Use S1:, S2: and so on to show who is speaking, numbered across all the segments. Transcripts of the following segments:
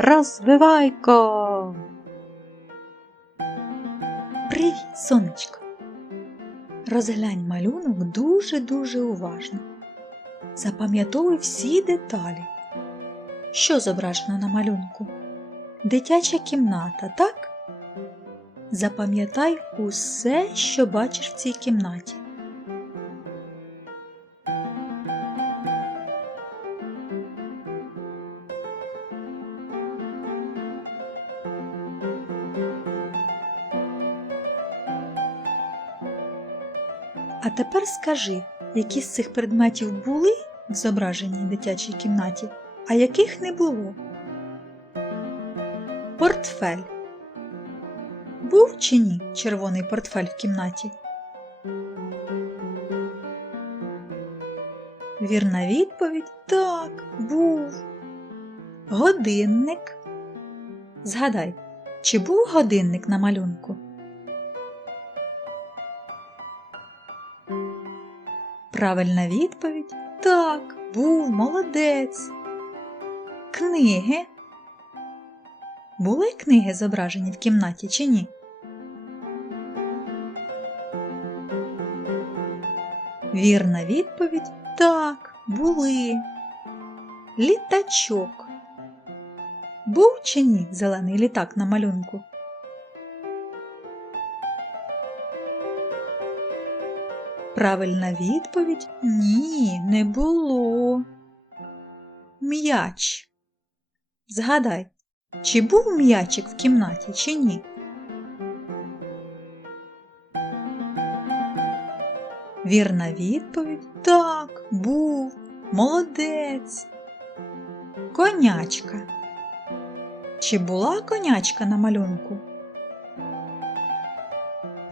S1: Розвивайко! Привіт, сонечко! Розглянь малюнок дуже-дуже уважно. Запам'ятовуй всі деталі. Що зображено на малюнку? Дитяча кімната, так? Запам'ятай усе, що бачиш в цій кімнаті. Тепер скажи, які з цих предметів були в зображеній дитячій кімнаті, а яких не було? Портфель. Був чи ні червоний портфель в кімнаті? Вірна відповідь так, був. Годинник. Згадай, чи був годинник на малюнку? Правильна відповідь так, був молодець. Книги. Були книги зображені в кімнаті чи ні? Вірна відповідь так, були. Літачок. Був чи ні зелений літак на малюнку? Правильна відповідь ні, не було. М'яч. Згадай, чи був м'ячик в кімнаті, чи ні? Вірна відповідь так, був. Молодець. Конячка. Чи була конячка на малюнку?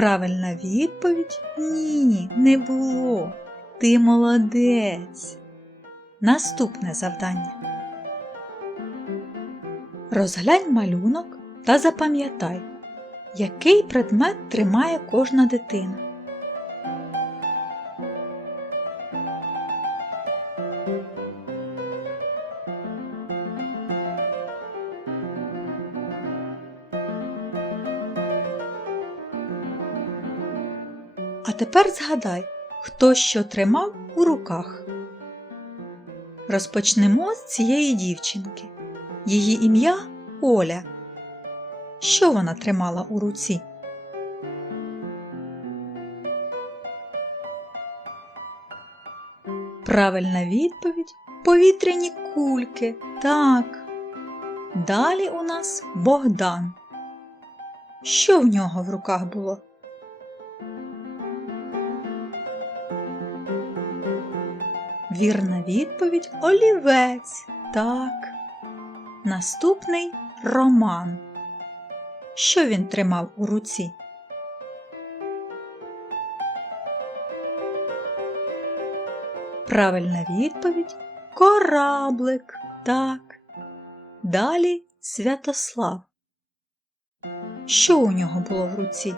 S1: Правильна відповідь ні, не було. Ти молодець. Наступне завдання. Розглянь малюнок та запам'ятай, який предмет тримає кожна дитина. Тепер згадай, хто що тримав у руках. Розпочнемо з цієї дівчинки. Її ім'я Оля. Що вона тримала у руці? Правильна відповідь повітряні кульки. Так. Далі у нас Богдан. Що в нього в руках було? Вірна відповідь олівець. Так. Наступний Роман. Що він тримав у руці? Правильна відповідь кораблик. Так. Далі Святослав. Що у нього було в руці?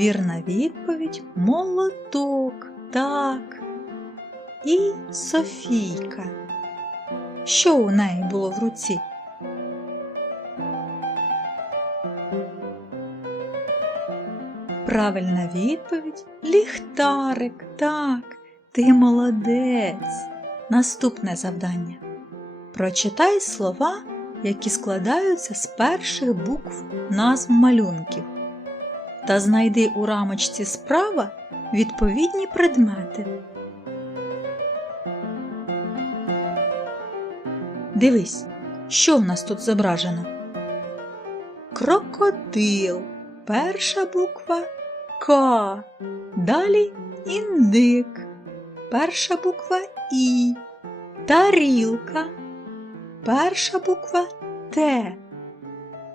S1: Вірна відповідь молоток. Так. І Софійка. Що у неї було в руці? Правильна відповідь ліхтарик. Так, ти молодець. Наступне завдання. Прочитай слова, які складаються з перших букв назв малюнків. Та знайди у рамочці справа відповідні предмети. Дивись, що в нас тут зображено? Крокодил. Перша буква К. Далі індик. Перша буква І. Тарілка. Перша буква Т.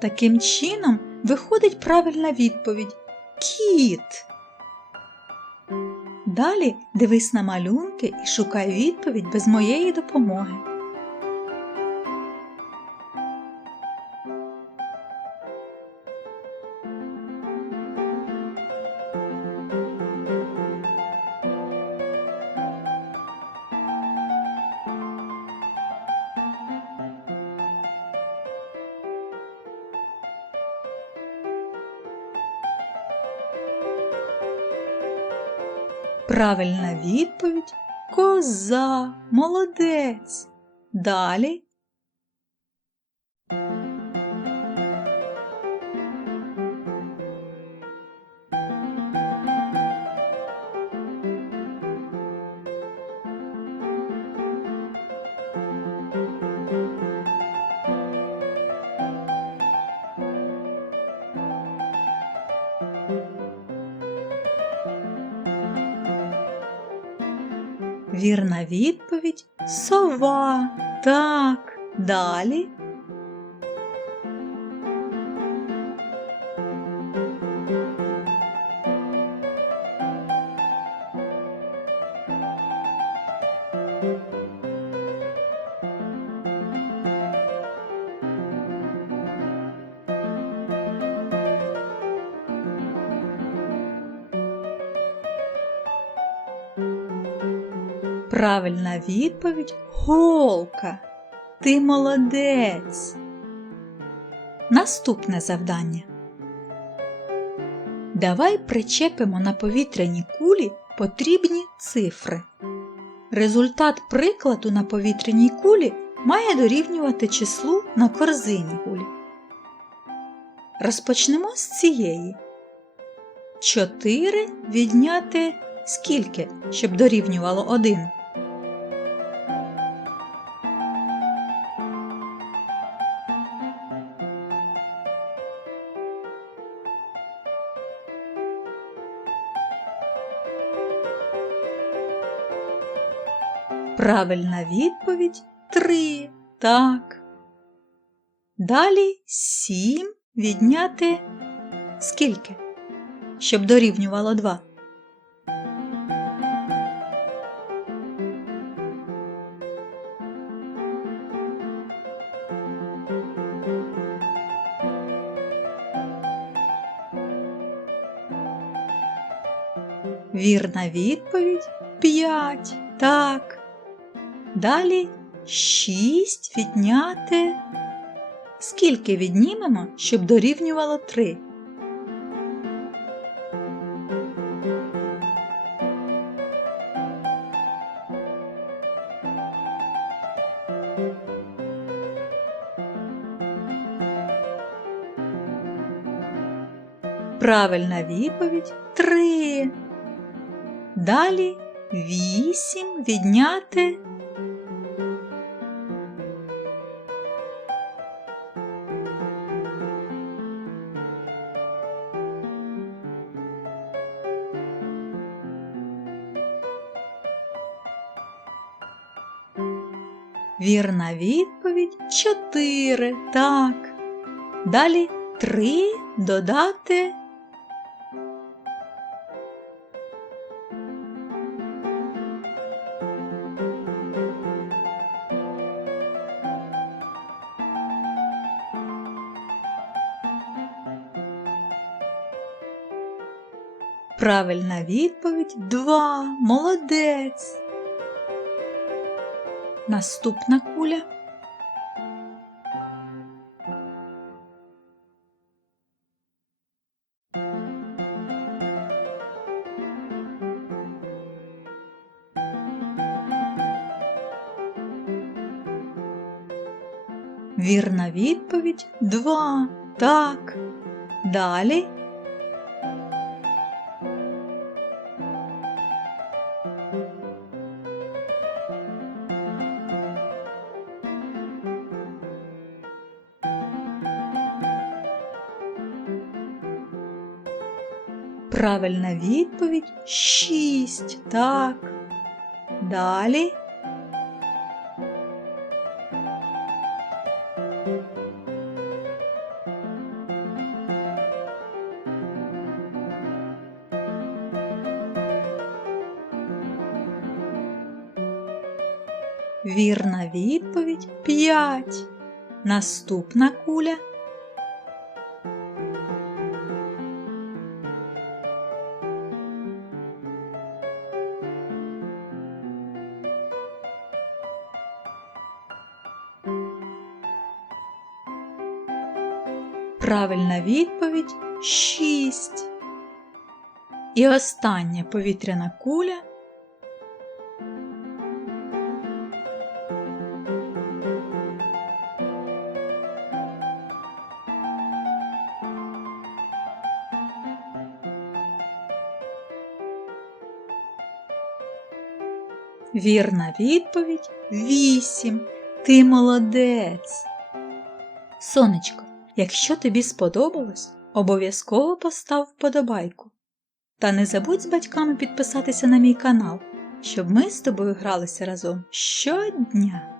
S1: Таким чином виходить правильна відповідь Кіт. Далі дивись на малюнки і шукай відповідь без моєї допомоги. Правильна відповідь коза. Молодець. Далі. Вірна відповідь сова. Так, далі. Правильна відповідь голка. Ти молодець. Наступне завдання. Давай причепимо на повітряні кулі потрібні цифри. Результат прикладу на повітряній кулі має дорівнювати числу на корзині кулі. Розпочнемо з цієї. 4 відняти скільки, щоб дорівнювало 1? Правильна відповідь 3. Так. Далі 7 відняти скільки? Щоб дорівнювало 2. Вірна відповідь 5. Так. Далі 6 відняти. Скільки віднімемо, щоб дорівнювало 3? Правильна відповідь 3. Далі 8 відняти. Вірна відповідь 4. Так. Далі 3 додати. Правильна відповідь 2. Молодець. Наступна куля. Вірна відповідь 2. Так. Далі. Правильна відповідь 6. Так. Далі. Вірна відповідь 5. Наступна куля. Правильна відповідь 6. І остання повітряна куля. Вірна відповідь 8. Ти молодець. Сонечко, якщо тобі сподобалось, обов'язково постав вподобайку. Та не забудь з батьками підписатися на мій канал, щоб ми з тобою гралися разом щодня.